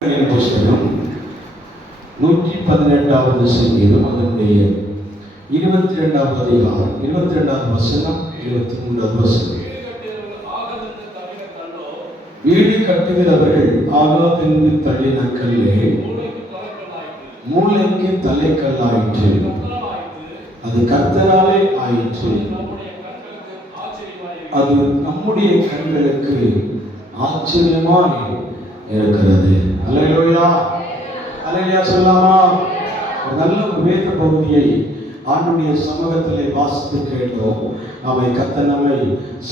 புஸ்தகம் 118வது சங்கீதம் அதனுடைய 22வது அதிகாரம் 22வது வசனம் 23வது வசனம். வீடு கட்டுகிறவர்கள் ஆகாதென்று தள்ளின கல்லே மூளைக்கு தலைக்கல்லாயிற்று, அது கர்த்தராலே ஆயிற்று, அது நம்முடைய கண்களுக்கு ஆச்சரியமாய் இருக்கிறது. அல்லேலூயா, அல்லேலூயா சொல்லாமா? ஒரு நல்ல வேத பகுதியை ஆண்டுடைய சமூகத்திலே வாசித்து கேட்டோம். அவை கர்த்தர் நம்மை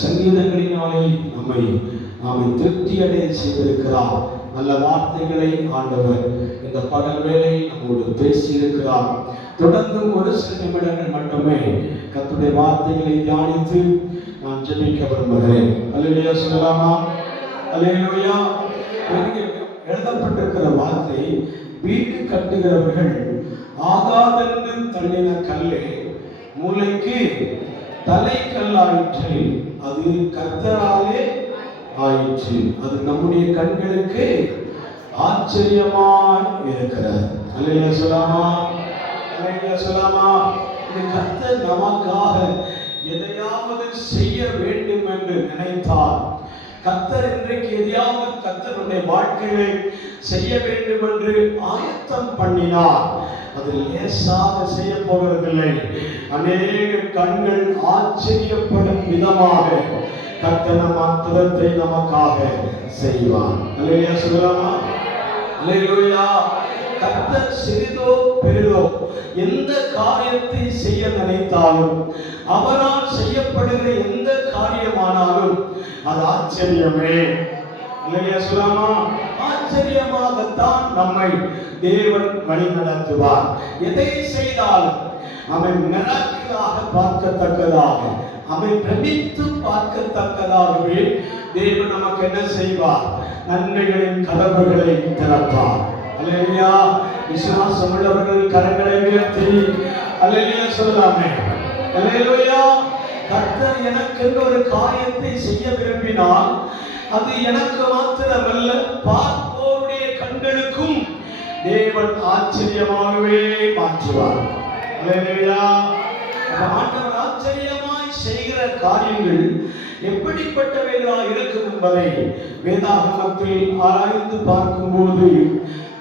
சங்கீதங்களினாலே நம்மை திருப்தி அடைய செய்திருக்கிறார். நல்ல வார்த்தைகளை ஆண்டவர் இந்த பகல் வேளை நம்மோடு பேசியிருக்கிறார். தொடர்ந்து ஒரு சில நிமிடங்கள் மட்டுமே கர்த்தருடைய வார்த்தைகளை தியானித்து நான் ஜெபிக்க விரும்புகிறேன். அல்லேலூயா சொல்லலாமா? அல்லேலூயா. எழுதப்பட்டிருக்கிற வார்த்தை, வீடு கட்டுகிறவர்கள் ஆகாதென்று தள்ளின கல்லே மூளைக்கு தலைக்கல்லாயிற்று, அது கர்த்தராலே ஆயிற்று, அது நம்முடைய கண்களுக்கு ஆச்சரியமாய் இருக்கிறது. அல்லேலூயா சொல்லாமா? அல்லேலூயா சொல்லாமா? இந்த கர்த்தர் நமக்காக எதையாவது செய்ய வேண்டும் என்று நினைத்தார். கர்த்தர் இன்றைக்கு எதையாவது கர்த்தருடைய வாழ்க்கையை செய்ய வேண்டும் என்று ஆயத்தம் பண்ணினார். அது லேசாக செய்ய போவதில்லை. அநேக கண்கள் ஆச்சரியப்படும் விதமாக கர்த்தர் நம் அற்புதத்தை நமக்காக செய்வார். அல்லேலூயா சொல்லலாமா? அல்லேலூயா. கர்த்தர் சிறிதோ பெரிதோ எந்த காரியத்தை செய்ய நினைத்தாலும், அவரால் செய்யப்படுகிற எந்த காரியமானாலும் அது ஆச்சரியமே. இல்லையா சொல்லாமா? ஆச்சரியமாகத்தான் நம்மை தேவன் வழி நடத்துவார். எதை செய்தாலும் அவன் மிராக்கிளாக பார்க்கத்தக்கதாக, அவன் பிரமித்து பார்க்கத்தக்கதாகவே தேவன் நமக்கு என்ன செய்வார்? நன்மைகளின் கதவுகளை திறப்பார். அல்லேலூயா. விசுவாசம் உள்ளவர்கள் கரங்களை உயர்த்தி அல்லேலூயா சொல்லலாமே. அல்லேலூயா. கர்த்தர் எனக்கு ஒரு காரியத்தை செய்ய விரும்பினால் அது எனக்கு மாத்திரமல்ல, பார்ப்போருடைய கண்களுக்கும் தேவன் ஆச்சரியமாகவே மாற்றுவார். அல்லேலூயா. ஆண்டவர் ஆச்சரியமாய் செய்கிற காரியங்கள் எப்படிப்பட்டவைகளாக இருக்கும் என்பதை வேதாகமத்தில் ஆராய்ந்து பார்க்கும்போது,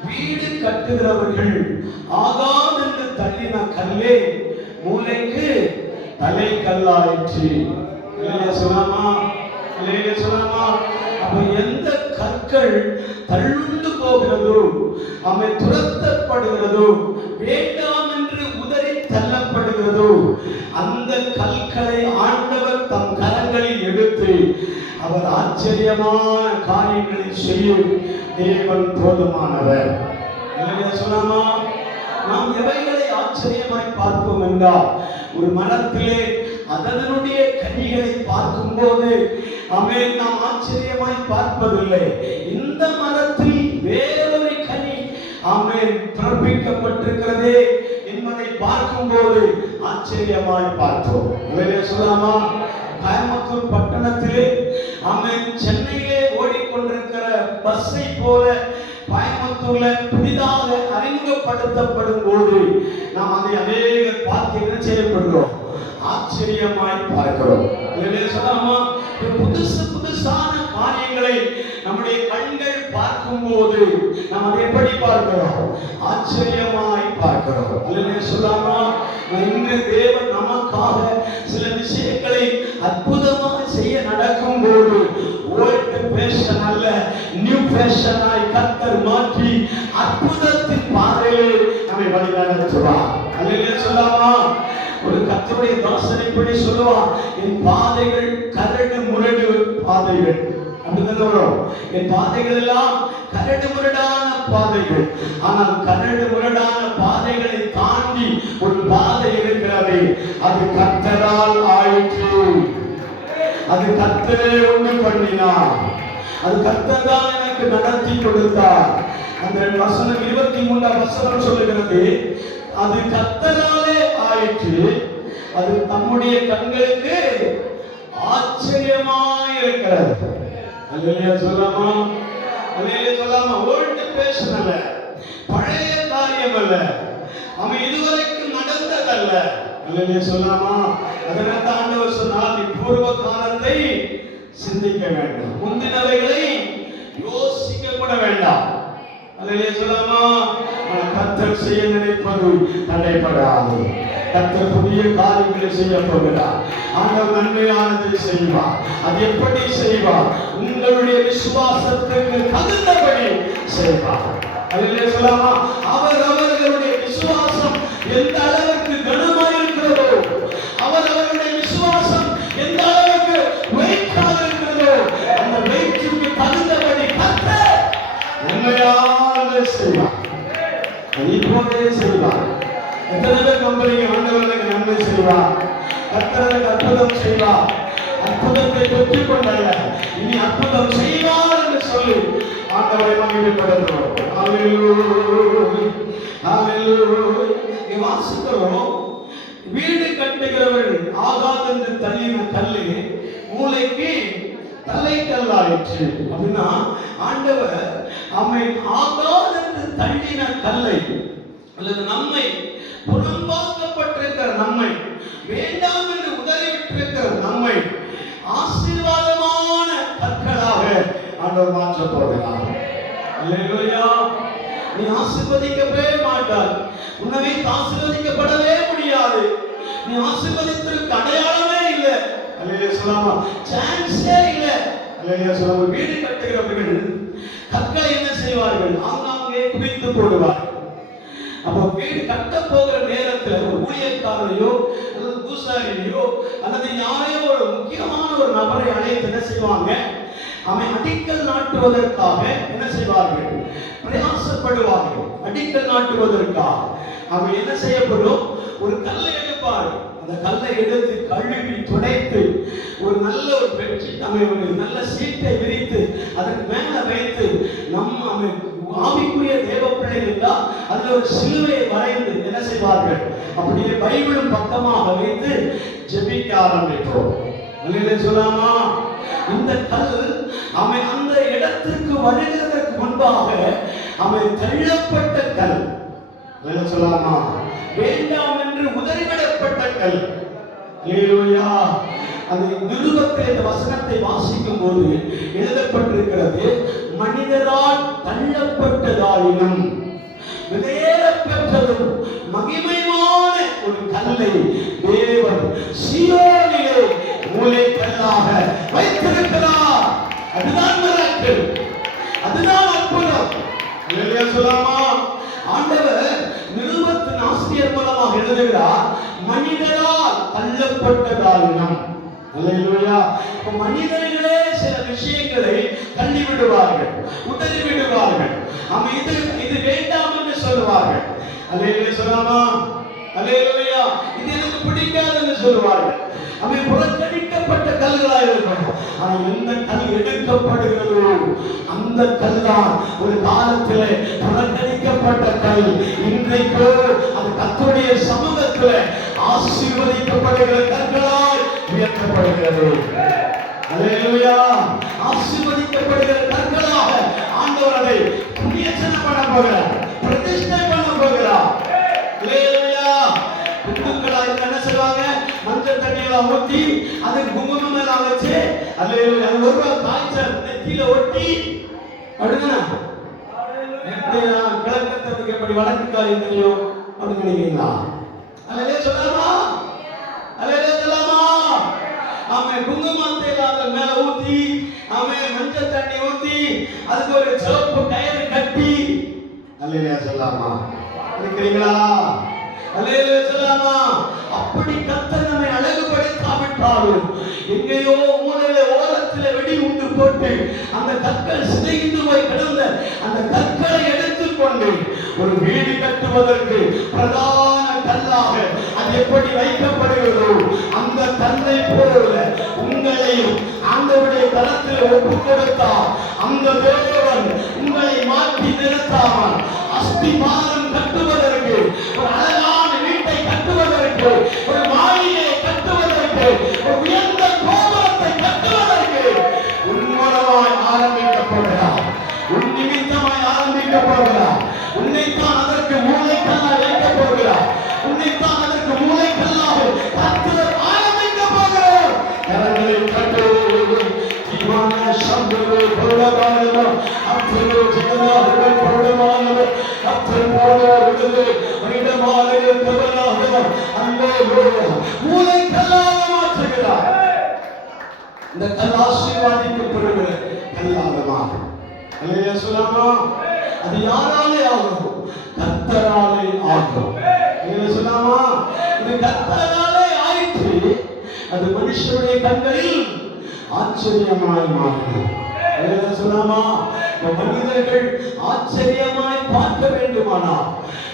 வீடு கட்டுகிறவர்கள் ஆகாதென்று தள்ளின கல்லே மூளைக்கு தலைக்கல்லாயிற்று. சொல்லாமா? சொல்லாமா? அப்ப எந்த கற்கள் தள்ளுண்டு போகிறதோ, அவை துரத்தப்படுகிறதோ, வேண்டாம் என்று உதறி தள்ளப்படுகிறதோ, அந்த கற்களை ஆண்டவர் தம் கரங்களில் எடுத்து அவர் ஆச்சரியமான காரியங்களை செய்யும் தேவன் போதுமானவர். சொல்லாமா? நாம் எவைகளை ஆச்சரியமாய் பார்ப்போம் என்றால், ஒரு மரத்திலே அதனுடைய கனிகளை பார்க்கும் போது அவை நாம் ஆச்சரியமாய் பார்ப்பதில்லை. இந்த மரத்தில் வேறொரு கனி பிறப்பிக்கப்பட்டிருக்கிறதே என்பதை பார்க்கும் போது ஆச்சரியமாய் பார்த்தோம். சொல்லாமா? கோயம்புத்தூர் பட்டணத்திலே சென்னையிலே ஓடிக்கொண்டிருக்கிற பஸ்ஸை போல கோயம்புத்தூர்ல புதிதாக அறிமுகப்படுத்தப்படும் போது நாம் அதை அநேக பார்த்து என்ன செய்யப்படுகிறோம்? ஆச்சரியமாய் பார்க்கிறோம். சொல்லாமா? புதுசான காரியங்களை நம்முடைய கண்கள் பார்க்கும் போது நாம் அதை எப்படி பார்க்கிறோம்? ஆச்சரியமாய் பார்க்கிறோம். சொல்லாமா? இன்று தேவன் நமக்காக சில விஷயங்களை அற்புதமாக செய்ய நடக்கும் போது ஓல்ட் ஃபேஷன் அல்ல, நியூ ஃபேஷனாய் கர்த்தர் மாற்றி அற்புதத்தின் பாதையிலே நம்மை வழி நடத்துவார். அல்லேலூயா சொல்லாமா? ஒரு கர்த்தருடைய தாசனை படி சொல்லுவார், என் பாதைகள் கரடு முரடு பாதைகள். அப்படிதான் வரும். என் பாதைகள் எல்லாம் கரடு முரடான பாதைகள். ஆனால் கரடு முரடான பாதைகளை தாண்டி ஒரு பாதை இருக்கிறது. அது கர்த்தரால் ஆயிற்று. அது கர்த்தரே உண்டு பண்ணினார். அது கர்த்தர் தான் எனக்கு நடத்தி கொடுத்தார். அந்த வசனம் 23 வசனம் சொல்லுகிறது, அது கர்த்தராலே ஆயிற்று, அது நம்முடைய கண்களுக்கு ஆச்சரியமாய் இருக்கிறது. அல்லேலூயா சொல்லாமா? அல்லேலூயா சொல்லாமா? ஓல்ட் பேஷ காரியமல்ல, அவன் இதுவரைக்கும் நடந்ததல்ல. அல்லேலூயா சொல்லாமா? அதனால ஆண்டவர் சொன்னார், நீ பூர்வ காலத்தை சிந்திக்க வேண்டும், முந்தினவைகளை யோசிக்க கூட வேண்டாம். அல்லேலூயா சொல்லாமா? கர்த்தர் செய்ய நினைப்பது தடைபடாது. கர்த்தர் புதிய காரியங்களை செய்ய போகிறார். ஆண்டவர் நன்மையானதை செய்வார். அது எப்படி செய்வார்? உங்களுடைய விசுவாசத்துக்கு தகுந்தபடி செய்வார். அல்லேலூயா சொல்லாமா? அவர்களுடைய விசுவாசம் எந்த அளவுக்கு கனமாக இருக்கிறதோ, அவர்களுடைய விசுவாசம் எந்த அளவுக்கு வெயிட்டாக இருக்கிறதோ, அந்த வெயிட்டுக்கு தகுந்தபடி கர்த்தர் நன்மையானதை செய்வார். இப்போதே செய்வார். எத்தனை கம்பெனிக்கு ஆண்டவர்களுக்கு நன்மை செய்வார், கர்த்தருக்கு அற்புதம் செய்வார். அற்புதத்தை பெற்றுக் கொண்டல்ல, இனி அற்புதம் செய்வார் என்று சொல்லி ஆண்டவரை மகிமைப்படுத்துவோம். வாசிக்கிறோம், வீடு கட்டுகிறவர்கள் ஆகாது என்று தள்ளின கல்லு மூளைக்கு தலைக்கல்லாயிற்று. அப்படின்னா ஆண்டவர் அம்மை ஆகாது என்று தள்ளின கல்லை அல்லது நம்மை புறம்பாக்கப்பட்டிருக்கிற நம்மை, வேண்டாம் என்று உதறிவிட்டிருக்கிற நம்மை ஆசீர்வாதமான கற்களாக ஆண்டவர் மாற்றப் போகிறார். அல்லேலூயா! நீ ஆசீர்வதிக்கவே மாட்டாய். உன்னை ஆசீர்வதிக்கப்படவே முடியாது. நீ ஆசீர்வதித்திற்கு அடையாளமே இல்லை. அல்லேலூயா சொல்லாமா? சான்ஸே இல்லை. அல்லேலூயா சொல்லாமா? வீடு கட்டுகிறவர்கள் கற்களை என்ன செய்வார்கள்? ஆங்காங்கே குவித்து போடுவார்கள். அப்போ வீடு கட்ட போகிற நேரத்தில் ஒரு ஊழியக்காரரையோ அல்லது பூசாரியோ அல்லது யாரையோ ஒரு முக்கியமான ஒரு நபரை அழைத்து என்ன செய்வாங்க? அவன் அடிக்கல் நாட்டுவதற்காக என்ன செய்வார்கள்? பிரயாசப்படுவார்கள். அடிக்கல் நாட்டுவதற்காக அவன் என்ன செய்யப்படும்? ஒரு கல்லை எடுப்பார்கள். அந்த கல்லை எடுத்து கழுவி துடைத்து ஒரு நல்ல ஒரு பெட்ஷீட், ஒரு நல்ல சீட்டை விரித்து அதற்கு மேல வைத்து நம்ம ஆவிக்குரிய தேவ பிள்ளைகள் அதுல ஒரு சிலுவையை வரைந்து என்ன செய்வார்கள்? அப்படியே பைபிளும் பக்கமாக வைத்து ஜெபிக்க ஆரம்பிப்போம். அல்லேலூயா சொல்லாமா? இந்த கல் அவன் அந்த இடத்திற்கு வருகிறதற்கு முன்பாக அவன் தள்ளப்பட்ட கல். அல்லேலூயா சொல்லாமா? வேண்டாம் என்று உதறிவிடப்பட்ட கல். அல்லேலூயா! அந்த நிருபத்தில் இந்த வசனத்தை வாசிக்கும் போது எழுதப்பட்டிருக்கிறது, மனிதரால் தள்ளப்பட்டதாயினும் விலையேறப்பெற்றதும் மகிமையான ஒரு கல்லை தேவன் சீயோனிலே மூலைக்கல்லாக வைத்திருக்கிறார். அதுதான் மிராக்கிள், அதுதான் அற்புதம். அல்லேலூயா சொல்லாமா? ஆண்டவர் நிருபத்தின் ஆசிரியர் மூலமாக எழுதுகிறார், மனிதரால் தள்ளப்பட்டதாயினும். அல்லேலூயா! மனிதர்களே சில விஷயங்களை தள்ளிவிடுவார்கள், உதறிவிடுவார்கள். அவன் இது வேண்டாம் என்று சொல்லுவார்கள். அல்லேலூயா சொல்லாமா? அல்லேலூயா! இது எனக்கு பிடிக்காது என்று சொல்லுவார்கள். அவன் புறக்கணிக்கப்பட்ட கல்களாக இருக்கும். ஆனால் எந்த கல் எடுக்கப்படுகிறதோ அந்த கல் தான் ஒரு காலத்தில் புறக்கணிக்கப்பட்ட கல். இன்றைக்கு அது கர்த்தருடைய சமூகத்தில் ஆசீர்வதிக்கப்படுகிற கற்களாய் உயர்த்தப்படுகிறது. அல்லேலூயா! ஆசீர்வதிக்கப்படுகிற கற்களாக ஆண்டவர் அதை புண்ணியச்சனம் பண்ண போகிறார், பிரதிஷ்டை பண்ண போகிறார். அல்லேலூயா! குங்குமங்களாக என்ன செய்வாங்க? மஞ்சள் தண்ணியில ஊற்றி அதை குங்குமம் மேல வச்சு அல்லேலூயா அது ஒரு காய்ச்சல் நெத்தியில ஒட்டி அப்படின்னா கிழக்கத்துக்கு எப்படி வடக்கு காரியம் தெரியும் அப்படின்னு நினைக்கிறீங்களா? அல்லேலூயா சொல்லாமா? அல்லேலூயா சொல்லாமா? அவன் குங்குமத்தை அதன் மேல ஊத்தி, அவன் மஞ்சள் தண்ணி ஊத்தி அதுக்கு ஒரு சிவப்பு கயிறு கட்டி, அல்லேலூயா சொல்லாமா? நினைக்கிறீங்களா? அல்லேலூயா சொல்லாமா? அப்படி கர்த்தர் நம்மை அழகுபடுத்தாவிட்டாலும் எங்கேயோ மூலையில ஓரத்துல வெடி உண்டு போட்டு அந்த கற்கள் சிதைந்து போய் கிடந்த அந்த கற்களை எடுத்துக்கொண்டு ஒரு வீடு கட்டுவதற்கு பிரதான கல்லாக அது எப்படி வைக்கப்படுகிறதோ அந்த கல்லை போல உங்களையும் ஆண்டவருடைய தளத்தில் ஒப்பு கொடுத்தார். அந்த தேவன் உங்களை மாற்றி நிறுத்தாமல் அஸ்திபாரம் கட்டுவதற்கு, ஒரு அழகான வீட்டை கட்டுவதற்கு, ஒரு மாளிகையை கட்டுவதற்கு, ஒரு உயர்ந்த கோபுரத்தை கட்டுவதற்கு உன் மூலமாய் ஆரம்பிக்கப்படுகிறார், உன் நிமித்தமாய் ஆரம்பிக்கப்படுகிறார். உன்னைத்தான் அதற்கு மூளைக்கு வல்லவர், அப்பொழுது ஜெகநாதர் பௌடமானவர், அப்பொழுது மைடமான கவனாதவர், அல்லேலூயா, மூளை கல்லாக மாற்றுகிறார். இந்த கல் ஆசீர்வாதிக்கப்படுகிற கல்லாக மாறும். அல்லேலூயா சொல்லாமா? அது யாராலே ஆகும்? கர்த்தராலே ஆகும். அல்லேலூயா சொல்லாமா? இது கர்த்தராலே ஆயிற்று. அது மனுஷருடைய கண்களில் ஆச்சரியமாய் மாறும். அல்லேலூயா சொல்லாமா? மனிதர்கள் ஆச்சரியமாய் பார்க்க வேண்டுமானால்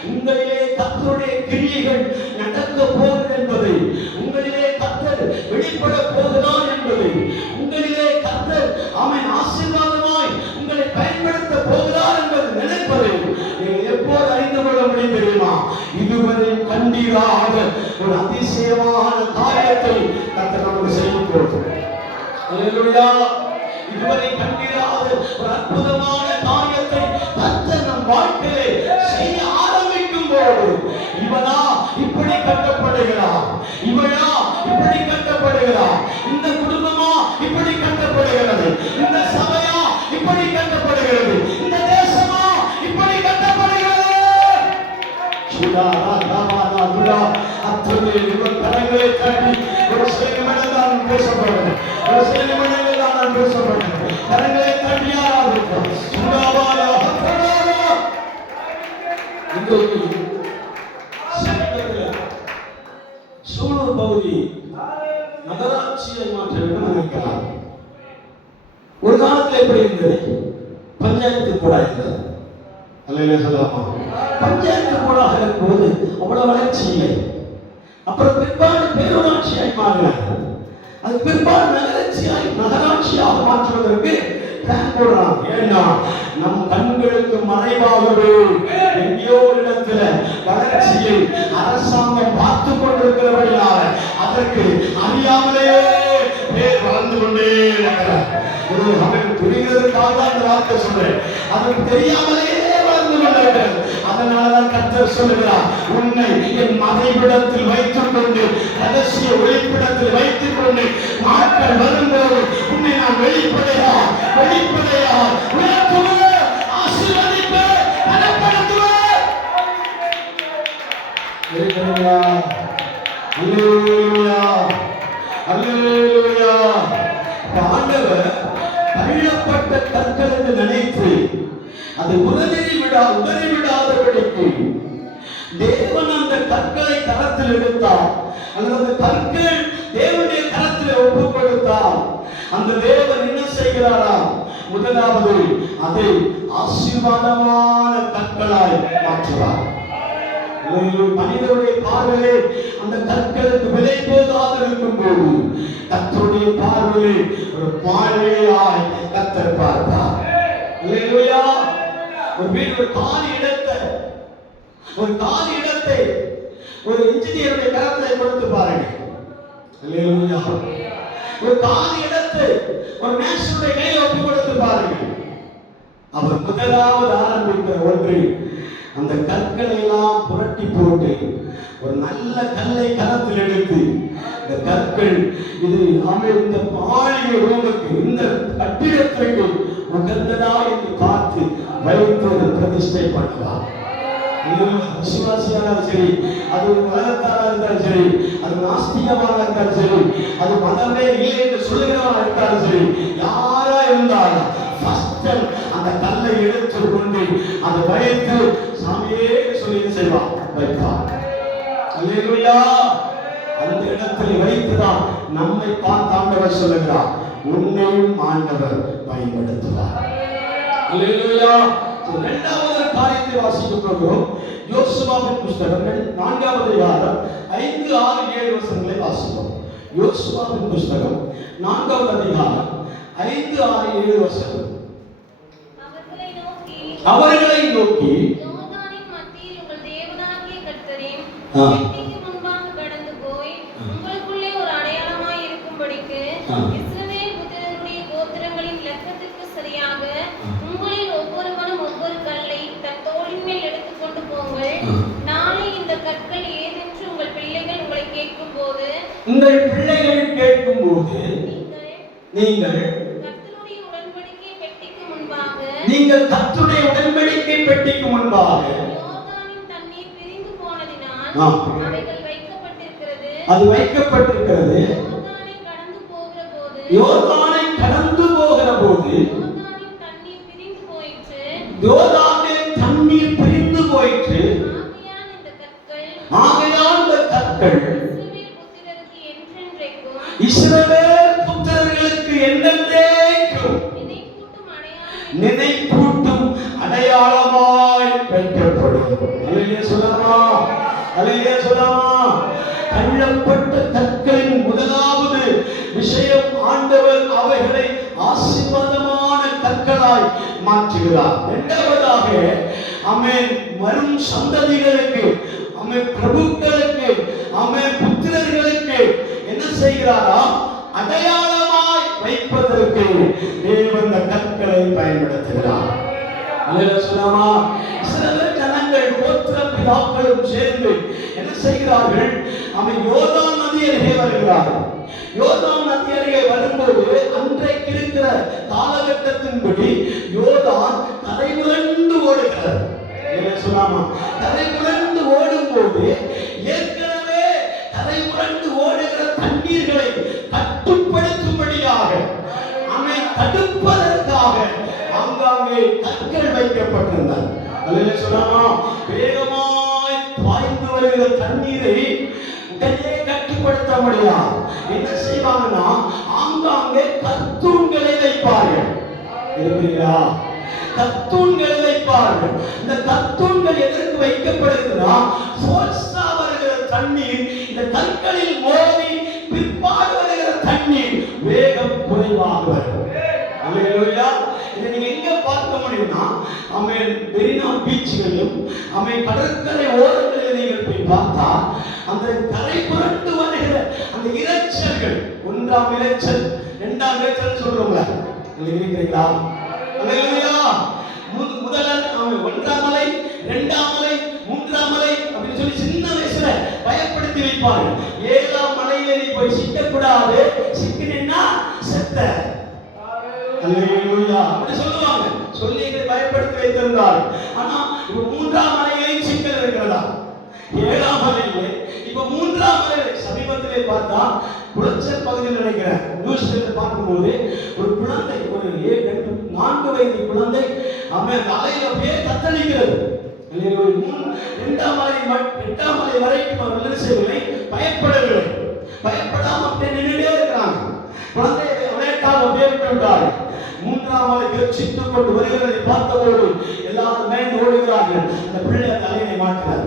உங்களிலே கர்த்தருடைய கிரியைகள் நடக்க போகிறது என்பதை, உங்களிலே கர்த்தர் வெளிப்பட போகிறார் என்பதை, உங்களிலே கர்த்தர் அவன் ஆசீர்வாதமாய் உங்களை பயன்படுத்த போகிறார் என்பதை நினைப்பதை நீங்கள் எப்போது அறிந்து கொள்ள முடியும் தெரியுமா? இதுவரை கண்டீராத ஒரு அதிசயமான காரியத்தை கர்த்தர் நமக்கு செய்யும் போது, அல்லேலூயா, இதுவரை கண்டீராத ஒரு அற்புதமான காரியத்தை கர்த்தர் நம் வாழ்க்கையிலே செய்ய ஆரம்பிக்கும் போது, இவனா இப்படி கட்டப்படுகிறார், இவனா இப்படி கட்டப்படுகிறார், இந்த குடும்பமா இப்படி கட்டப்படுகிறது, இந்த சபையா இப்படி கட்டப்படுகிறது, இந்த தேசமா இப்படி கட்டப்படுகிறது. அத்தனை கரங்களை தட்டி ஒரு சில நிமிடம் தான் பேசப்படுகிறேன், ஒரு சில நிமிடங்கள் தான் நான் பேசப்படுகிறேன். கரங்களை தட்டியாராக சூலூர் பகுதி நகராட்சியை மாற்ற வேண்டும் நினைக்கலாம். ஒரு காலத்தில் எப்படி இருந்தது? பஞ்சாயத்து கூட இருந்தது. அல்லேலூயா சொல்லலாமா? பஞ்சாயத்து கூடாக இருக்கும்போது அவ்வளவு வளர்ச்சி இல்லை. அப்புறம் பிற்பாடு பேரூராட்சியாய் மாறினாங்க. அது பிற்பாடு நகராட்சியாக மாற்றுவதற்கு பிளான் போடுறாங்க. ஏன்னா நம் கண்களுக்கு மறைவாகவே எங்கேயோ இடத்துல வளர்ச்சியை அரசாங்கம் பார்த்து கொண்டிருக்கிறவர்களால் அதற்கு அறியாமலேயே பேர் வளர்ந்து கொண்டே இருக்கிறார். அவனுக்கு புரிகிறதுக்காக அந்த வார்த்தை சொல்றேன். அதற்கு தெரியாமலேயே வளர்ந்து கொண்டிருக்கிறது. அதனாலதான் கர்த்தர் சொல்லுகிறார், உன்னை என் மறைவிடத்தில் வைத்துக் கொண்டு, ரகசிய ஒளிப்பிடத்தில் வைத்துக் கொண்டு, நாட்கள் வரும்போது உன்னை நான் வெளிப்படையா உயர்த்துவேன், ஆசீர்வதிப்பேன், பலப்படுத்துவேன். அல்லேலூயா, அல்லேலூயா, அல்லேலூயா. ஆண்டவர் தள்ளப்பட்ட கற்கள் என்று நினைத்து அது உதறி விடாதபடிக்கு தேவன் அந்த கற்களை கரத்தில் எடுத்தார், அல்லது அந்த கற்கள் தேவனுடைய கரத்தில் ஒப்புக் கொடுத்தார். அந்த தேவன் என்ன செய்கிறாரா? முதலாவது அதை ஆசீர்வாதமான கற்களாய் மாற்றுவார். மனிதனுடைய பார்வையிலே அந்த கற்களுக்கு விலை போகாது இருக்கும் போது கர்த்தருடைய பார்வையிலே ஒரு மாளிகையாய் கர்த்தர் பார்ப்பார். அல்லேலூயா. ஒரு வீடு, ஒரு காலி இடத்தை ஒரு இன்ஜினியருடைய கரத்தை கொடுத்து பாருங்க. அல்லேலூயா. ஒரு காலி இடத்தை ஒரு மேஸ்டருடைய கையில் ஒப்பு கொடுத்து பாருங்க. அவர் முதலாவது ஆரம்பிக்கிற ஒன்று, அந்த கற்களை எல்லாம் புரட்டி போட்டு ஒரு நல்ல கல்லை கரத்தில் எடுத்து, இந்த கற்கள் இது இந்த மாளிகை ரூமுக்கு, இந்த கட்டிடத்திற்கு உகந்ததா என்று பார்த்து வைத்து பிரதிஷ்டை பண்ணுவார். விசுவாசியாக சரி, அது உலகத்தாரா இருந்தாலும் சரி, அது நாஸ்திகமாக இருந்தாலும் சரி, அது மதமே இல்லை என்று சொல்லுகிறவா இருந்தாலும் சரி, யாரா இருந்தாலும் அந்த கல்லை எடுத்து கொண்டு அதை வைத்து சாமியே சொல்லி செய்வான், வைப்பார். அல்லேலூயா. அந்த இடத்தில் வைத்துதான் நம்மை பார்த்து ஆண்டவர் சொல்லுகிறார், உன்னையும் ஆண்டவர் பயன்படுத்துவார். அல்லேலூயா. இரண்டாவது காரியத்தை வாசிக்க போகிறோம். யோசுவாவின் புஸ்தகம் 4வது அதிகாரம் 5, 6, 7 வசனங்களை வாசிப்போம். யோசுவாவின் புஸ்தகம் 4வது அதிகாரம் 5, 6, 7 வசனம். அவர்களை நோக்கி யோர்தானின் மத்தியில் உங்கள் தேவனாகிய கர்த்தரின் பெட்டிக்கு முன்பாக கடந்து போய் உங்களுக்குள்ளே ஒரு அடையாளமாய் இருக்கும்படிக்கு இஸ்ரவேல் புத்திரருடைய கோத்திரங்களின் இலக்கத்திற்கு சரியாக உங்களில் ஒவ்வொருவனும் ஒவ்வொரு கல்லை தன் தோளின் மேல் எடுத்துக்கொண்டு போங்கள். நாளை இந்த கற்கள் ஏதென்று உங்கள் பிள்ளைகள் உங்களை கேட்கும்போது நீங்கள் கர்த்தருடைய உடன்படிக்கை பெட்டிக்கு முன்பாக கர்த்தருடைய உடன்படிக்கை பெட்டிக்கு முன்பாக அது வைக்கப்பட்டிருக்கிறது. யோர்தானை கடந்து போகிற போது யோர்தானின் தண்ணீர் பிரிந்து போயிற்று. ஆகையால் இந்த கற்கள் இஸ்ரவேல் புத்திரர்களுக்கு என்றென்றைக்கும் நினைப்பூட்டும் அடையாளமாய் வைக்கப்படும். அல்லேலூயா சொல்லலாமா? அல்லேலூயா சொல்லலாமா? தள்ளப்பட்ட கற்களின் முதலாவது விஷயம், ஆண்டவர் அவைகளை ஆசீர்வாதமான கற்களாய் மாற்றுகிறார். இரண்டாவதாக ஆமென் வரும் சந்ததிகளுக்கு, ஆமென் பிரபுக்களுக்கு, ஆமென் புத்திரர்களுக்கு என்ன செய்கிறாரா? அடையாளமாய் வைப்பதற்கு தேவன் கற்களை பயன்படுத்துகிறார். அல்லேலூயா சொல்லலாமா? இஸ்ரவேல் ஜனங்கள் கோத்திர பிதாக்களும் சேர்ந்து என்ன செய்கிறார்கள்? அவன் யோர்தான் நதி அருகே வருகிறார்கள். யோர்தான் நதி அருகே வரும்போது அன்றைக்கு இருக்கிற காலகட்டத்தின்படி யோர்தான் கரை புரண்டு ஓடுகிறது. சொல்லலாமா? கரை புரண்டு ஓடும் போது ஏற்கனவே கரை புரண்டு ஓடுகிற தண்ணீர்களை கட்டுப்படுத்தும்படியாக, அவனை தடுப்பதற்காக ஆங்காங்கே கற்கள் வைக்கப்பட்டிருந்தன. அல்லேலூயா சொல்லலாமா? வேகமாய் பாய்ந்து வருகிற தண்ணீரை உடனே கட்டுப்படுத்த முடியாது. என்ன செய்வாங்கன்னா ஆங்காங்கே கத்தூண்களை வைப்பார்கள். இருக்கிறீங்களா? கத்தூண்களை வைப்பார்கள். இந்த கத்தூண்கள் எதற்கு வைக்கப்படுகிறதுனா, ஃபோர்ஸா வருகிற தண்ணீர் இந்த கற்களில் மோதி பிற்பாடு வருகிற தண்ணீர் வேகம் குறைவாக வரும். அல்லேலூயா. இதை நீங்க எங்க பார்க்க முடியும்னா, ஆமென், மெரினா பீச்சுகளிலும் ஆமென் கடற்கரை ஓரங்களில் நீங்கள் போய் பார்த்தா அந்த கரை புரண்டு வருகிற அந்த இரைச்சல்கள், ஒன்றாம் இரைச்சல், இரண்டாம் இரைச்சல் சொல்றோம்ல, இருக்கிறீங்களா? அல்லேலூயா. முதல் ஒன்றாம் மலை, இரண்டாம் மலை, மூன்றாம் மலை அப்படின்னு சொல்லி சின்ன வயசுல பயப்படுத்தி வைப்பார்கள். ஏழாம் மலையில நீ போய் சிக்கக்கூடாது, சிக்கினா செத்த. அல்லேலூயா அப்படி சொல்லுவாங்க. சொல்லி பயப்படுத்தி வைத்திருந்தார். ஆனா இப்ப மூன்றாம் மலையிலேயும் சிக்கல் இருக்கிறதா? ஏழாம் மலையிலே இப்ப மூன்றாம் மலையிலே சமீபத்திலே பார்த்தா குளச்சல் பகுதியில் நினைக்கிறேன், நியூஸ்ல பார்க்கும்போது ஒரு குழந்தை, ஒரு 4 வயது குழந்தை அவன் தலையில அப்படியே தத்தளிக்கிறது. இரண்டாம் மலை வரைக்கும் அவர்கள் செய்யவில்லை, பயப்படவில்லை. பயப்படாம அப்படியே நின்றுட்டே இருக்கிறாங்க. குழந்தை விளையாட்டால் அப்படியே விட்டு விட்டார்கள். மூன்றாம் மலை கர்ச்சித்துக் கொண்டு வருகிறதை பார்த்தபோது எல்லாரும் பயந்து ஓடுகிறார்கள். அந்த பிள்ளை அந்த அலையை மாற்றினார்.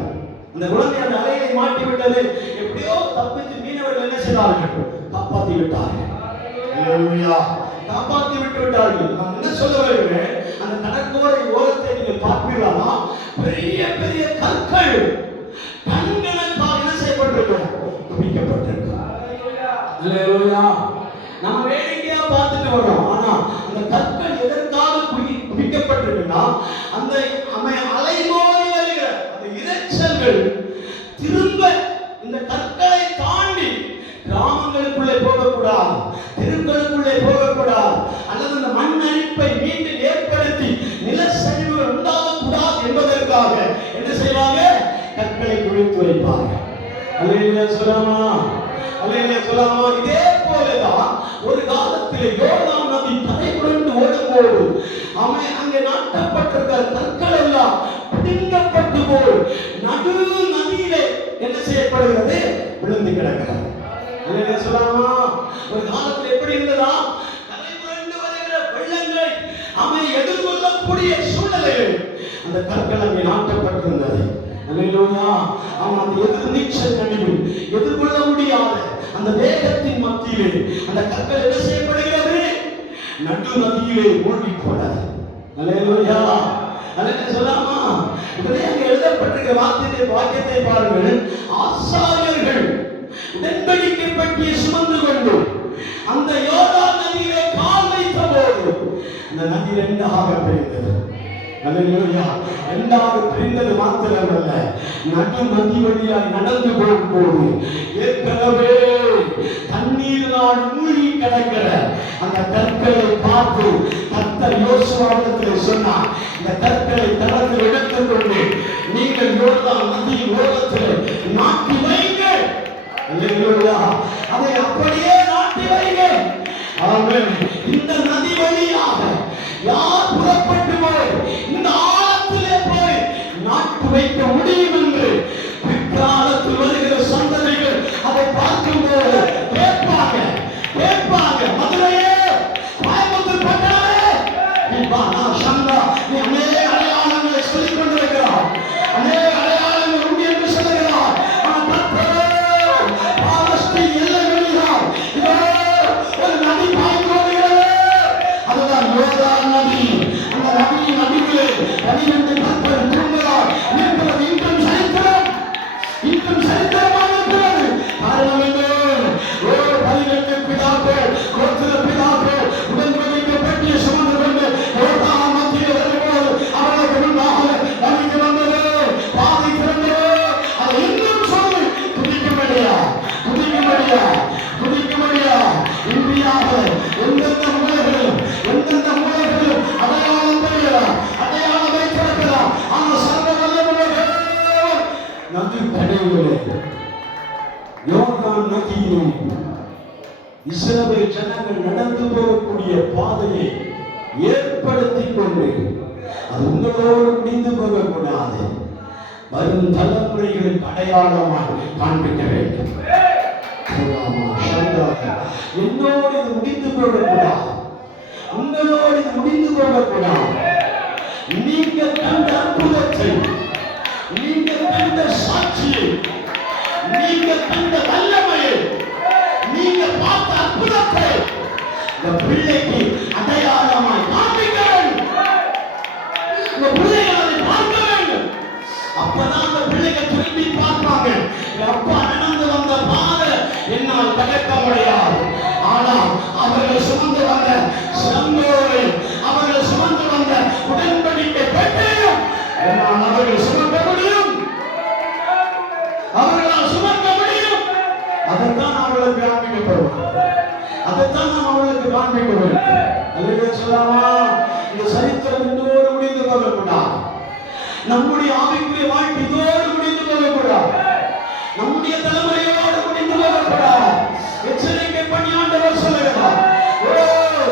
அந்த குழந்தை அந்த அலையை மாட்டி விட்டது. எப்படியோ தப்பித்து மீனவர்கள் என்ன செய்தார்கள்? காப்பாற்றி விட்டார்கள். அல்லேலூயா. காப்பாற்றி விட்டார்கள். நான் என்ன சொல்ல வருகிறேன், அந்த கடற்கரை ஓரத்தை நீங்கள் பார்ப்பீர்களா? பெரிய பெரிய கற்கள் கண்கணக்காக என்ன செய்யப்பட்டிருக்கும்? குவிக்கப்பட்டிருக்கும். அல்லேலூயா. நம்ம வேடிக்கையா பார்த்துட்டு வரோம். ஆனா அந்த கற்கள் எதற்காக குவிக்கப்பட்டிருக்குன்னா, அந்த அலைமோதி வருகிற அந்த இரைச்சல்கள் திரும்ப இந்த கற்களை தாண்டி கிராமங்களுக்குள்ளே போகக்கூடாது, தெருக்களுக்குள்ளே போகக்கூடாது, அல்லது அந்த மண் அரிப்பை மீண்டும் ஏற்படுத்தி நிலச்சரிவுகள் உண்டாகக்கூடாது என்பதற்காக என்ன செய்வாங்க? கற்களை குவித்து வைப்பாங்க. அல்லேலூயா சொல்லலாமா? அல்லேலூயா சொல்லலாமா? இதே போலதான் ஒரு காலத்தில் யோர்தான் நதி கரை புரண்டு ஓடும்போது அவன் அங்கே நாட்டப்பட்டிருக்கிற கற்கள் எல்லாம் பிடுங்கப்பட்டு போய் நடு நதியிலே என்ன செய்யப்படுகிறது? விழுந்து கிடக்கிறது. அல்லேலூயா சொல்லலாமா? ஒரு காலத்தில் எப்படி இருந்ததா? கரை புரண்டு வருகிற வெள்ளங்களை அவன் எதிர்கொள்ளக்கூடிய சூழ்நிலைகள் அந்த கற்கள் அங்கே நாட்டப்பட்டிருந்தது. அல்லேலூயா. அவன் அந்த எதிர் நீச்சல் கணிவு எதிர்கொள்ள முடியாத அந்த வேகத்தின் மத்தியிலே அந்த கற்கள் என்ன செய்யப்படுகிறது? நடு நதியிலே மூழ்கி போனது. அல்லேலூயா. அல்லேலூயா சொல்லாமா? உடனே அங்கே எழுதப்பட்டிருக்கிற வாக்கியத்தை பாருங்கள். ஆசாரியர்கள் உடன்படிக்கை பெட்டியை சுமந்து கொண்டு அந்த யோர்தான் நதியிலே கால் வைத்த போது அந்த நதி இரண்டாக பிரிந்தது. அல்லேலூயா. இரண்டாக பிரிந்தது மாத்திரமல்ல, நடு நதி வழியாய் நடந்து போகும்போது ஏற்கனவே தண்ணீர் நீரினால் மூழ்கி கிடக்கிற அந்த கற்களை பார்த்து கர்த்தர் யோசுவாவிடத்தில் சொன்னார், இந்த கற்களை தளத்தில் எடுத்துக்கொண்டு நீங்கள் யோர்தான் நதியின் ஓரத்தில் நாட்டி வைங்க. அல்லேலூயா. அதை அப்படியே நாட்டி வைங்க. ஆமென். இந்த நதி வழியாக யார் புறப்பட்டு போய் இந்த ஆழத்திலே போய் நாட்டு வைக்க முடியும் என்று பிற்காலத்தில் வருகிற சந்ததிகள் அதை பார்க்கும்போது கேட்பாங்க. மதுரையே, கோயம்புத்தூர் பட்டணமே, நீ அநேக அடையாளங்களை சொல்லிக் கொண்டிருக்கிறார், அநேக அடையாளங்கள் உண்டு என்று சொல்லுகிறார். எல்லைகளில் இதோ ஒரு நதி பாய்ந்து வருகிறது. அதுதான் யோர்தான் நதி. அந்த நதியின் நதிகளே 12 கற்பனை தூங்குகிறார் இருக்கிறது. இன்றும் சரித்திரமாக இருக்கிறது. காரணம் என்ன? 18 பிதாக்கள், கோத்திர பிதாக்கள் உடன்படிக்கை பெட்டியை சுமந்து கொண்டு யோர்தான் மத்தியில் வரும்போது அவர்களுக்கு முன்பாக நதிக்கு வந்தது, பாதை திறந்தது. அதை இன்னும் சொல்லி துதிக்க முடியா. இந்தியாக எந்தெந்த மூலைகளிலும் அடையாளம் பெறுகிறார், அடையாளம் வைத்திருக்கிறார். அந்த சர்வ வல்லமையுள்ள நதி கடையிலே யோர்தான் நதியிலே இஸ்ரவேல் ஜனங்கள் நடந்து போகக்கூடிய பாதையை ஏற்படுத்திக் கொண்டு அது உங்களோடு முடிந்து போகக்கூடாது, வரும் தலைமுறைகளுக்கு அடையாளமாக காண்பிக்க வேண்டும். என்னோடு இது முடிந்து போகக்கூடாது, உங்களோடு இது முடிந்து போகக்கூடாது. நீங்க கண்ட அற்புதத்தை, நீங்க கண்ட சாட்சியை, நீங்க கண்ட வல்லமையை, நீங்க பார்த்த அற்புதத்தை இந்த பிள்ளைக்கு அடையாளமாய் காண்பிக்க வேண்டும். இந்த பிள்ளைகள் அதை பார்க்க வேண்டும். அப்பதான் அந்த பிள்ளைகள் திரும்பி பார்ப்பாங்க, அப்பா நடந்து வந்த பாதை என்னால் கடக்க முடியாது. ஆனால் அவர்கள் சுமந்து வந்த சங்கோரை, அவர்கள் சுமந்து வந்த உடன்படிக்கை பெற்றையும் என்னால் அவர்கள் சுமக்க முடியும். அவர்களால் சுமக்க முடியும். அதைத்தான் அவர்களுக்கு காண்பிக்கப்படுவார். அதைத்தான் நாம் அவர்களுக்கு காண்பிக்க வேண்டும். அல்லேலூயா சொல்லலாமா? இந்த சரித்திரம் இதோடு முடிந்து போகக்கூடாது. நம்முடைய ஆவிக்குரிய வாழ்க்கை இதோடு முடிந்து போகக்கூடாது. நம்முடைய தலைமுறையோடு முடிந்து போகக்கூடாது. எச்சரிக்கை பண்ணி ஆண்டவர் சொல்லுகிறார்,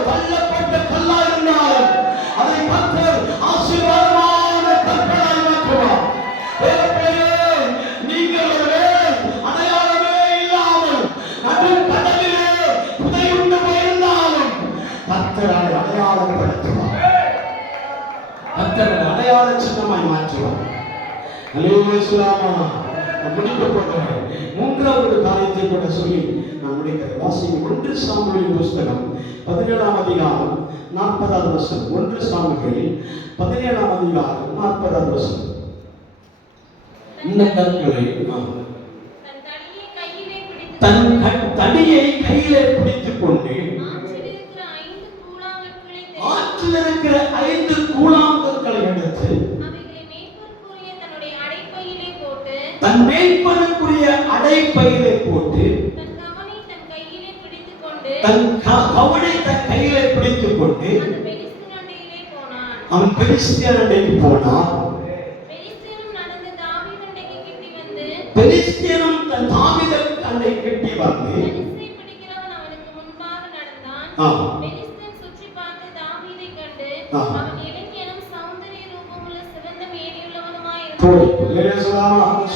தள்ளப்பட்ட கல்லா இருந்தாலும் அதை கர்த்தர் ஆசீர்வாதமான கற்களாய் மாற்றுவார். நீங்கள் ஒரு அடையாளமே இல்லாமல் நடு கடலிலே புதையுண்டு போயிருந்தாலும் கர்த்தர் அதை அடையாளப்படுத்துவார். கர்த்தர் அடையாள சின்னமாய் மாற்றுவார். அல்லேலூயா சொல்லாமா? முடிக்க போகிறேன். மூன்றாவது காரியத்தை கூட சொல்லி நான் முடிக்கிறேன். வாசிங்க 1 சாமுவேல் புஸ்தகம் 17ஆம் அதிகாரம் 40வது வசனம். 1 சாமுவேல் 17ஆம் அதிகாரம் 40வது வசனம். இந்த கற்களை தன் தடியை கையிலே பிடித்துக் கொண்டு ஆற்றில் இருக்கிற 5 கூழாங்கற்களை எடுத்து தன் மேய்ப்பனுக்குரிய அடைப்பையிலே போட்டு தன் கவனை தன் கையிலே பிடித்துக் கொண்டு அவன் பெலிஸ்தியன் அண்டைக்கு போனான். பெலிஸ்தியனும் தன் தாவீதின் அண்டை கிட்டி வந்து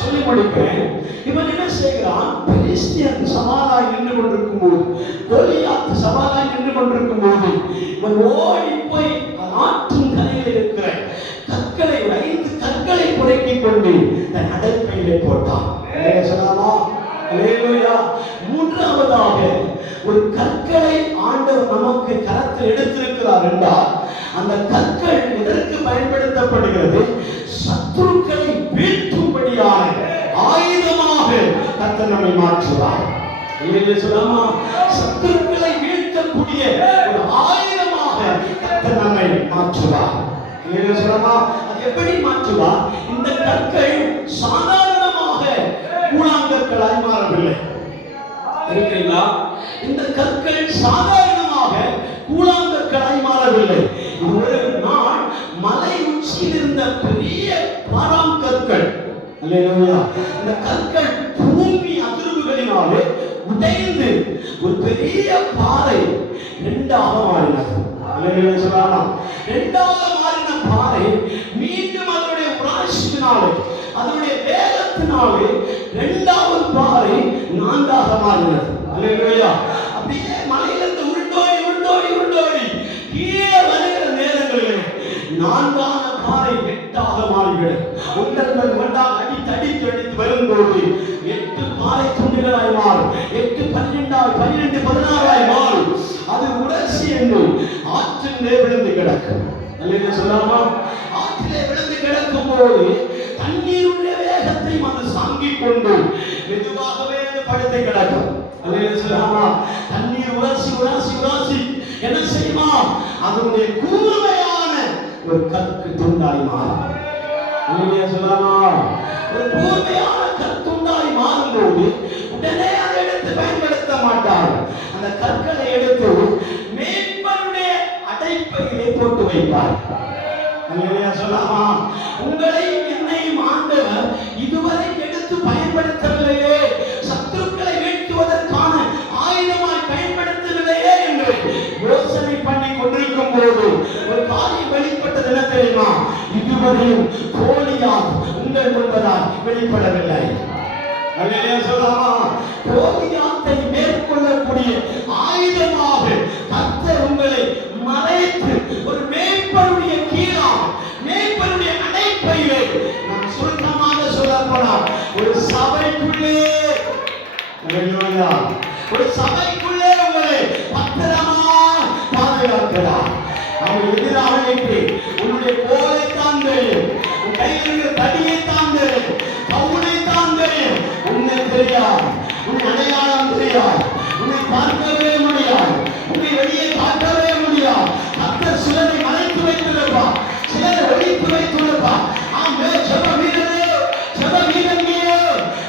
சொல்லி முடிக்கிறேன். இவன் என்ன செய்கிறான்? பெலிஸ்தியன் சவாலாய் நின்று கொண்டிருக்கும் போது, கோலியாத் சவாலாய் நின்று கொண்டிருக்கும் போது இவன் ஓடி போய் ஆற்றின் கரையில் இருக்கிற கற்களை 5 கற்களை புரட்டிக் கொண்டு தன் அடைப்பையிலே போட்டான். மூன்றாவதாக ஒரு கற்களை ஆண்டவர் நமக்கு கரத்தில் எடுத்திருக்கிறார் என்றால் அந்த கற்கள் எதற்கு பயன்படுத்தப்படுகிறது? சத்துருக்களை வீழ்த்தும்படியான ஆயுதமாக கர்த்தர் நம்மை மாற்றுவார். சத்துருக்களை வீழ்த்தக்கூடிய ஒரு ஆயுதமாக கர்த்தர் நம்மை மாற்றுவார். அது எப்படி மாற்றுவார்? இந்த கற்கள் சாதாரணமாக கூழாங்கற்களாய் மாறவில்லை. இருக்கிறீங்களா? இந்த கற்கள் அல்லேலூயா. இந்த கற்கள் பூமி அதிர்வுகளினாலே உடைந்து ஒரு பெரிய பாறை இரண்டாக மாறினது. அல்லேலூயா சொல்லலாம். இரண்டாக மாறின பாறை மீண்டும் அதனுடைய உராய்ச்சியினாலே அதனுடைய வேகத்தினாலே இரண்டாவது பாறை நான்காக மாறினது. அல்லேலூயா. அப்படியே மலையிலிருந்து உருண்டோடி உருண்டோடி உருண்டோடி கீழே வருகிற நேரங்களிலே நான்கான பாறை எட்டாக மாறிவிடும். ஒன்றன் ஒன்றாக அடித்து அடித்து அடித்து வரும்போது 8 பாறை துண்டுகளாய் மாறும். 8 12 16 மாறும். அது உடசி என்று ஆற்றிலே விழுந்து கிடக்கும். அல்லேலூயா சொல்லாமா. ஆற்றிலே விழுந்து கிடக்கும் போது தண்ணீருடைய வேகத்தை அது சாங்கிக் கொண்டு மெதுவாகவே அது படுத்து கிடக்கும். அல்லேலூயா சொல்லாமா. தண்ணீர் உரசி உரசி உரசி என்ன செய்யுமா? அதனுடைய கூர்மையான ஒரு கற்கு துண்டாய் மாறும். அல்லேலூயா சொல்லாமா. ஒரு கூர்மையான கற்துண்டாய் மாறும்போது உடனே அதை எடுத்து பயன்படுத்த மாட்டார். அந்த கற்களை எடுத்து மேற்பருடைய அடைப்பையிலே போட்டு வைப்பார். அல்லேலூயா சொல்லாமா. உங்களை என்னையும் ஆண்டவர் இதுவரை எடுத்து பயன்படுத்தவில்லையே, சத்துருக்களை வீழ்த்துவதற்கான ஆயுதமாய் பயன்படுத்தவில்லையே என்று யோசனை பண்ணி கொண்டிருக்கும் போது ஒரு காரியம் வெளிப்பட்டது. என்ன தெரியுமா? இதுவரையும் கோலியாத் உங்கள் முன்பதால் வெளிப்படவில்லை. அல்லேலூயா சொல்லாமா. கோலியாத்தை மேற்கொள்ளக்கூடிய ஆயுதமாக கர்த்தர் உங்களை மறைத்து ஒரு மேய்ப்பனுடைய கீழாக மேய்ப்பனுடைய அடைப்பையிலே, நான் சுருக்கமாக சொல்ல போனால் ஒரு சபைக்குள்ளே, அல்லேலூயா, ஒரு சபைக்குள்ளே உங்களை பத்திரமா பாதுகாக்கிறார். அவன் எதிராளிக்கு உன்னுடைய கோலை தான் தெரியும், உன் கையில் இருக்கிற தடியை தான் தெரியும், கவுனை தான் தெரியும். உன்னை தெரியாது, உன் அடையாளம் தெரியாது, உன்னை பார்க்கவே முடியாது, உன்னை வெளியே காட்டவே முடியாது. கர்த்தர் சிலரை மறைத்து வைத்திருப்பார், சிலரை ஒழித்து வைத்திருப்பார். ஆமே. ஜெப வீரனே, ஜெப வீரனியே,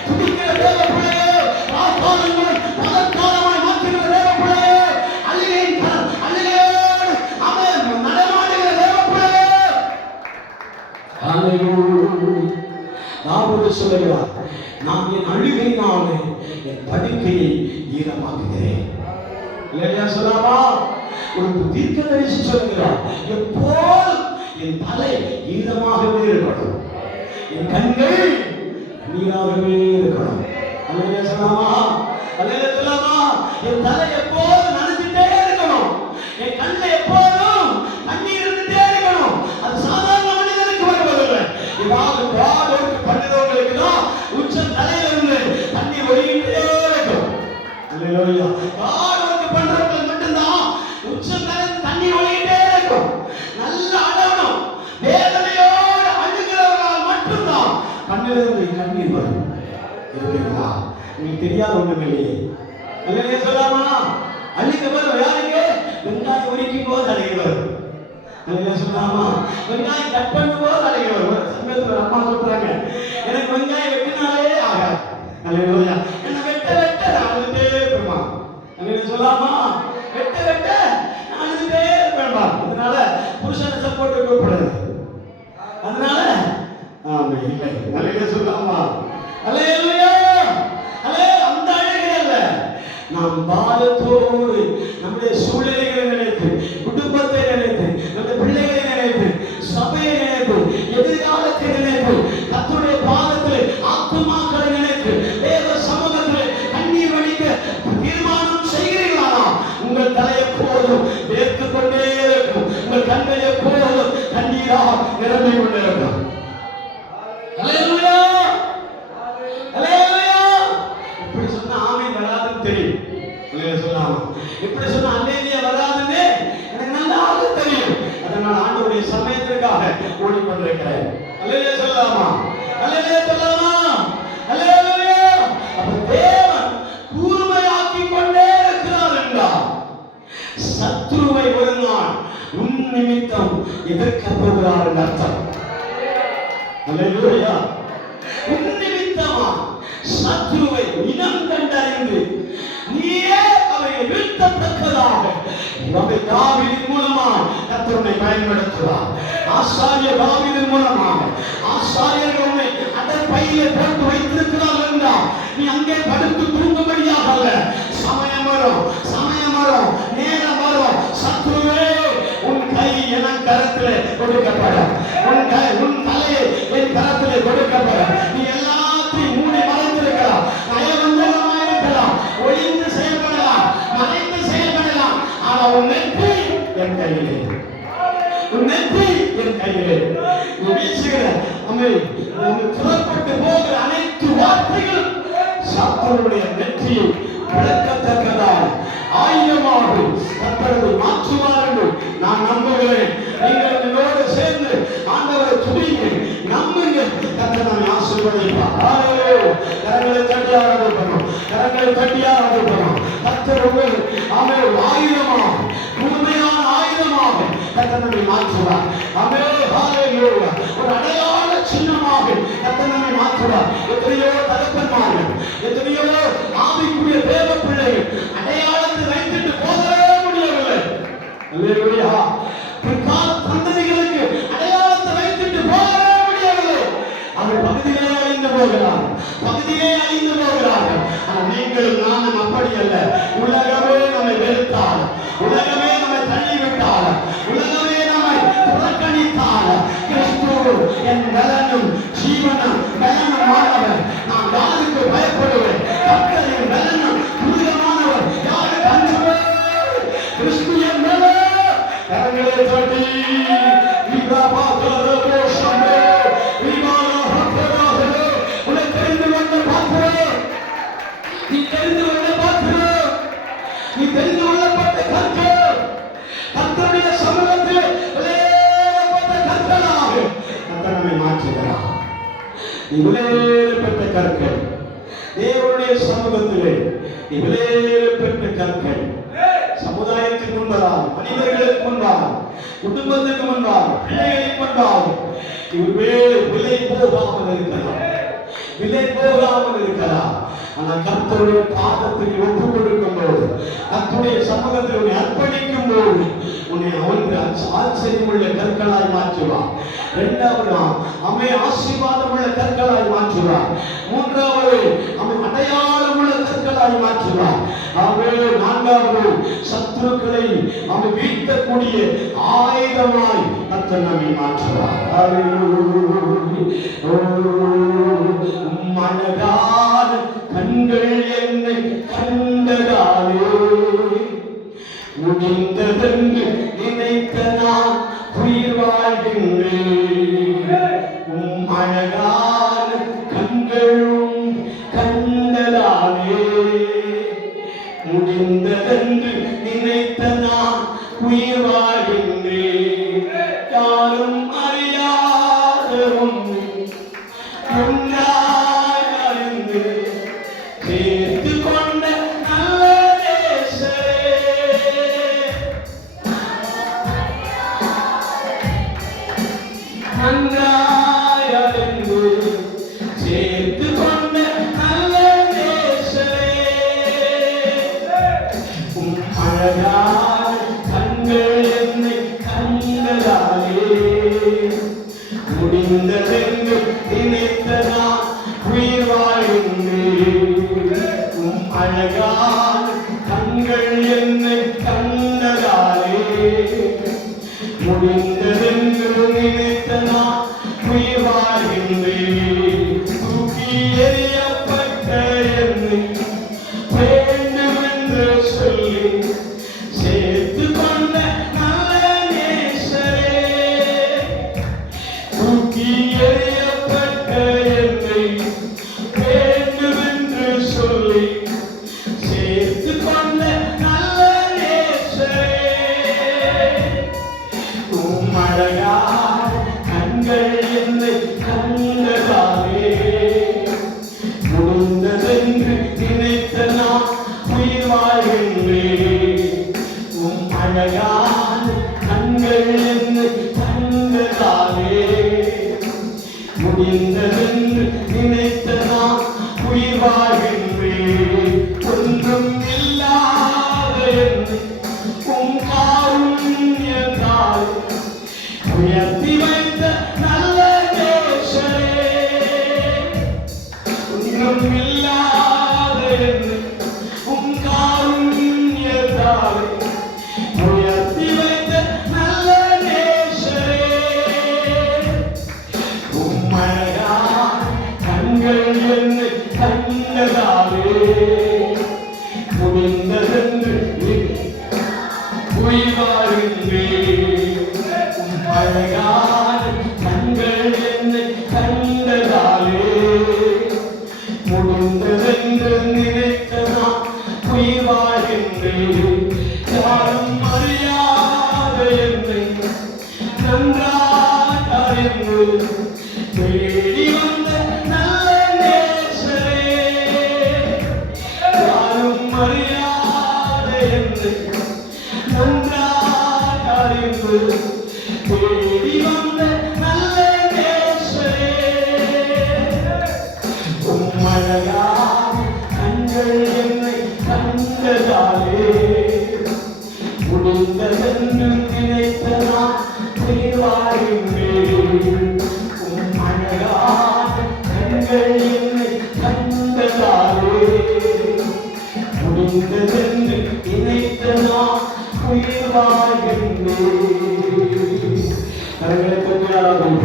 துடிக்கிற தேவ பிள்ளையே, ராக்காலங்கள் பதற்காலமாய் மாற்றுகிற தேவ பிள்ளையே, அழுகையின் அழுகையோடு ஆமே நடமாடுகிற தேவ பிள்ளையே. அல்லேலூயா. தாவீது சொல்லுகிறார், நான் என் அழுகையினாலே என் படுக்கையை ஈரமாக்குகிறேன். அல்லேலூயா சொல்லாமா. ஒரு தீர்க்கதரிசி சொல்லுகிறார், எப்போதும் என் தலை ஈரமாகவே இருக்கணும், என் கண்கள் நீராகவே இருக்கணும். அல்லேலூயா சொல்லாமா. அல்லேலூயா சொல்லாமா. என் தலை எப்போதும் நனைஞ்சிட்டே இருக்கணும், என் கண்ணில் எப்போதும் தண்ணீர் இருந்துட்டே இருக்கணும். அது சாதாரண மனிதனுக்கு வருவதில்லை. இவாக பாடோருக்கு பண்ணுறவங்களுக்கு தான் உச்சம் தலையிலிருந்து தண்ணீர் ஒழுகிட்டே இருக்கும். அல்லேலூயா. பாடோருக்கு பண்றவங்களுக்கு மட்டும்தான் உச்சம் தலையிலிருந்து தண்ணீர் ஒழுகிட்டே இருக்கும். நல்ல அழகணும். வேதனையோடு அழுகிறவர்களால் மட்டும்தான் கண்ணிலிருந்து கண்ணீர் வரும். இருக்குங்களா? உங்களுக்கு தெரியாத ஒண்ணும் இல்லையே. அல்லேலூயா சொல்லாமா. அழுக வரும் யாருக்கு? வெங்காயம் உரிக்கும் போது அழுக வரும். அல்லேலூயா சொல்லாமா. வெங்காயம் கட் பண்ணும் போது அழுக வரும். சமயத்துல அம்மா சொல்றாங்க, எனக்கு வெங்காயம் வெட்டினாலே ஆகாது. அல்லேலூயா. என்ன வெட்ட வெட்ட நான் அழுதுட்டே இருப்பேமா. அல்லேலூயா சொல்லாமா. வெட்ட வெட்ட நான் அழுதுட்டே இருப்பேன்பா. அதனால புருஷனை சப்போர்ட் கூப்பிடுறது. அதனால ஆமா இல்லை. அல்லேலூயா சொல்லாமா. அல்லேலூயா. அந்த அழுகை அல்ல, நாம் பாரத்தோடு நம்முடைய சூழ்நிலைகளை நினைத்து, குடும்பத்தை நினைத்து, நம்முடைய பிள்ளைகளை நினைத்து, சபையை நினைத்து, எதிர்காலத்தை நினைத்து, கர்த்தருடைய பாதத்தில் ஆத்துமாக்களை நினைத்து, தேவ சமூகத்தில் கண்ணீர் வடிக்க தீர்மானம் செய்கிறீர்களா? உங்கள் தலை எப்போதும் வேர்த்து கொண்டே இருக்கும், உங்கள் கண்கள் எப்போதும் கண்ணீராக நிரம்பி கொண்டிருக்கும். அல்லேலூயா. அல்லேலூயா. இப்படி சொன்னா ஆமென் வராதுன்னு தெரியும். அல்லேலூயா சொல்லாமா. இப்படி சொன்னா அல்லேலூயா வராதுன்னு எனக்கு நல்லாவே தெரியும். அதனால ஆண்டவருடைய சமயத்திற்காக ஓடி கொண்டிருக்கிறேன். அல்லேலூயா சொல்லாமா. அல்லேலூயா சொல்லாமா. அல்லேலூயா. அப்ப தேவன் கூர்மையாக்கி கொண்டே இருக்கிறார் என்றால் சத்ருவை ஒரு நாள் உன் நிமித்தம் எதிர்க்க போகிறார் என்று அர்த்தம். அல்லேலூயா. உன் நிமித்தமா சத்ருவை இனம் கண்டறிந்து நீயே அவரை வீழ்த்தத்தக்கதாக தாவீதின் மூலமாக கர்த்தர் உன்னை பயன்படுத்துவார். ஆசாரிய தாவீதின் மூலமாக ஆசாரியர்கள் உன்னை அடற்பையிலே நீ அங்கே படுத்து தூங்கும்படியாக அல்ல. சமயம் வரும், சமயம் வரும், நேரம் வரும். சத்துருவே, உன் கை என் கரத்திலே கொடுக்கப்படும், உன் தலை என் கரத்திலே கொடுக்கப்படும். நீ எல்லாத்தையும் மூடி மறைந்திருக்கலாம், நயவஞ்சகமாக இருக்கலாம், ஒளிந்து செயல்படலாம், மறைந்து செயல்படலாம். ஆனா உன் நெற்றி என் கையிலே, உன் நெற்றி என் கையிலே. நீ வீசுகிற புறப்பட்டு போகிற அனைத்து வார்த்தைகள் சத்துருடைய நெற்றியை விளக்கத்தக்கதால் ஆயுதமாக கர்த்தரை மாற்றுவார் என்று நான் நம்புகிறேன். நீங்கள் என்னோடு சேர்ந்து ஆண்டவரை துதிங்க, நம்புங்க. கர்த்தர் நம்மை ஆசீர்வதிப்பார். கரங்களை தட்டி ஆராதிப்போம், கரங்களை தட்டி ஆராதிப்போம். கர்த்தர் உங்கள் ஆயுதமாக, முழுமையான ஆயுதமாக கர்த்தர் நம்மை மாற்றுவார். ஹல்லேலூயா. ஒரு அடையாள சின்னமாக கர்த்தர் நம்மை மாற்றுவார். எத்தனையோ தகப்பன்மார்கள், எத்தனையோ ஆவிக்குரிய தேவ பிள்ளைகள் அடையாளத்தை வைத்துட்டு போகவே முடியவில்லை. அல்லேலூயா. பிற்கால சந்ததிகளுக்கு அடையாளத்தை வைத்துட்டு போகவே முடியவில்லை. அவர் பகுதியிலே அழிந்து போகிறார், பகுதியிலே அழிந்து போகிறார்கள். ஆனால் நீங்கள் நானும் அப்படி அல்ல. உலகமே நம்மை வெறுத்தால், உலகமே நம்மை தள்ளிவிட்டால், உலகமே நம்மை புறக்கணித்தால், கிறிஸ்து என் பலனும் ஜீவனும் பலனுமானவர். நான் யாருக்கு பயப்படுவேன்? கர்த்தரின் பலனும் துரிதமானவர். யாருக்கு அஞ்சுவேன்? கிறிஸ்து என் பலன். கரங்களை தட்டி உன்னை தெரிந்து கொண்ட பார்க்கிறோம், நீ தெரிந்து கொண்ட பார்க்கிறோம், நீ தெரிந்து கொள்ளப்பட்ட கற்கள் கர்த்தருடைய சமூகத்தில் விலையேறப்பட்ட கற்களாக கர்த்தர் நம்மை மாற்றுகிறார். நீ விலையேறப்பட்ட கற்கள், தேவனுடைய சமூகத்திலே நீ விலையேறப்பட்ட கற்கள். சமுதாயத்துக்கு முன்பதாக, மனிதர்களுக்கு முன்பாக, குடும்பத்துக்கு முன்பாக, பிள்ளைகளுக்கு முன்பாக ஒருவேளை விலை போகாமல் இருக்கலாம், விலை போகாமல் இருக்கலாம். ஆனால் கர்த்தருடைய பாதத்தில் ஒப்புக் கொடுக்கும் போது, கர்த்தருடைய சமூகத்தில் உன்னை அர்ப்பணிக்கும் போது உன்னை அவனுக்கு ஆச்சரியம் உள்ள கற்களாய் மாற்றுவார். இரண்டாவது அவை ஆசீர்வாதம் உள்ள கற்களாய் மாற்றுவார். மூன்றாவது அவை அடையாளம் உள்ள கற்களாய் மாற்றுவார். அவை நான்காவது சத்துருக்களை அவை வீழ்த்தக்கூடிய ஆயுதமாய் கர்த்தர் நம்மை மாற்றுவார். மனதான கண்கள் என்னை கண்டதாலே முடிந்ததென்று நினைத்த நான் உயிர் வாழ்கின்றேன். அழகான கண்களும் கண்டதாலே முடிந்ததென்று நினைத்த நான் உயிர் வாழ்கின்றேன். யாரும் அறியாத உன்னை அறிந்து சேர்த்து கொண்ட நல்ல நன்றாயறிந்து சேர்த்து கொண்ட நல்ல அழகான கண்கள் என்னை கண்டதாலே முடிந்ததென்று நினைத்த நான் உயிர் வாழ்கின்றேன். அழகான கண்கள் என்னை கண்டதாலே முடிந்ததென்று நினைத்த நான் உயிர் வாழ்கின்றேன். தூக்கி எறியப்பட்ட என்னை வேண்டுமென்று சொல்லி சேர்த்து கொண்ட நல்ல நேசரே. தூக்கி எறியப்பட்ட என்னை வேண்டுமென்று சொல்லி சேர்த்து கொண்ட நல்ல நேசரே. அழகான கண்கள் என்னை கண்டதாலே முடிந்ததென்று நினைத்த நான் உயிர் வாழ்கின்றேன். அழகான கண்கள் என்னை கண்டதாலே முடிந்ததென்று நினைத்த நான் உயிர் வாழ்கின்றேன். ஒன்றும் இல்லாத என்னை உம் காருண்யத்தால் உயர்த்தி வைத்த நல்ல நேசரே. ஒன்றும் இல்லாத முடிந்ததென்று நினைத்த நான் உயிர் வாழ்கின்றேன். யாரும் அறியாத என்னை நன்றாக அறிந்து தேடி வந்த நல்ல நேசரே, யாரும் அறியாத என்னை நன்றாக அறிந்து தேடி வந்த நல்ல நேசரே, உம்மழகான கண்கள் என்னை கண்டதாலே முடிந்ததென்று நினைத்த நான் உயிர் வாழ்கின்றேன். உம்மழகான கண்கள் என்னை கண்டதாலே முடிந்ததென்று நினைத்த நான் உயிர் வாழ்கின்றேன். கரங்களை கொண்டாடுவோம்.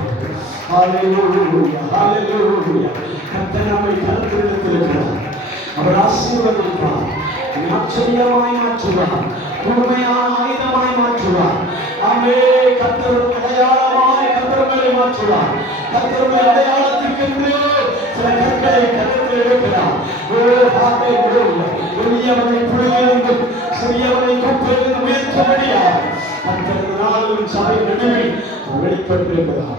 ஹல்லேலூயா, ஹல்லேலூயா. கர்த்தர் நம்மை கருத்தெடுத்திருக்கிறார். அவர் ஆசீர்வதிப்பார், ஆச்சரியமாய் மாற்றுவார், முழுமையான ஆயுதமாய் மாற்றுவார். ஆமே. கர்த்தர் அடையாளமாய் கர்த்தர்களை மாற்றுவார். கர்த்தருடைய அடையாளத்திற்கென்று சில கற்களை கருத்தில் எடுக்கிறார். எளியவனை புலியிலிருந்தும் சிறியவனை குப்பையிலிருந்து உயர்த்தபடியார் கர்த்தரது நாளும் சபை நடுவில் வெளிப்பட்டிருக்கிறார்.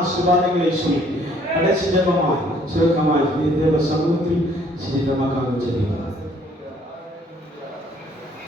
ஆசீர்வாதங்களை சொல்லி கடைசி ஜெபமாய் சுருக்கமாய் தேவ சமூகத்தில் சீக்கிரமாக ஜெபிக்கிறார்.